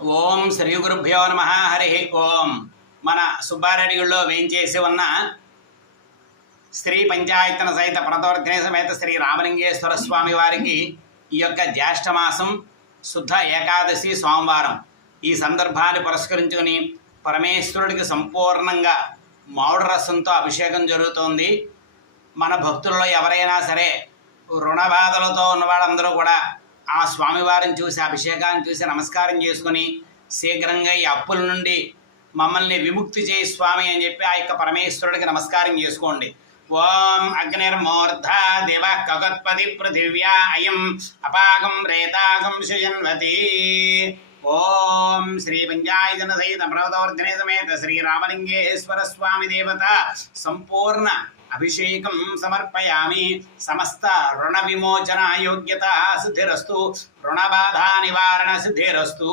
ఓం శ్రీ గురుభ్యో నమ. హరి ఓం. మన సుబ్బారెడ్డిలో వేయించేసి ఉన్న శ్రీ పంచాయతన సహిత ప్రతవర్ధనే సమేత శ్రీ రామలింగేశ్వర స్వామి వారికి ఈ యొక్క జ్యేష్ఠమాసం శుద్ధ ఏకాదశి సోమవారం ఈ సందర్భాన్ని పురస్కరించుకుని పరమేశ్వరుడికి సంపూర్ణంగా మామిడి రసంతో అభిషేకం జరుగుతోంది. మన భక్తుల్లో ఎవరైనా సరే రుణ బాధలతో ఉన్న వాళ్ళందరూ కూడా ఆ స్వామివారిని చూసి అభిషేకాన్ని చూసి నమస్కారం చేసుకుని శీఘ్రంగా ఈ అప్పుల నుండి మమ్మల్ని విముక్తి చేయి స్వామి అని చెప్పి ఆ యొక్క పరమేశ్వరుడికి నమస్కారం చేసుకోండి. ఓం అగ్నిర్మూర్ధ దేవ కగత్పతి పృథివ్యా అయం అపాగం రేతాగం సుజన్వతి. ఓం శ్రీ పంచాయతన సహిత ప్రవతవర్ధనే సమేత శ్రీ రామలింగేశ్వర స్వామి దేవత సంపూర్ణ అభిషేకం సమర్పయామి. సమస్త రుణ విమోచన యోగ్యత సిద్ధిరస్తు, రుణ బాధ నివారణ సిద్ధిరస్తు.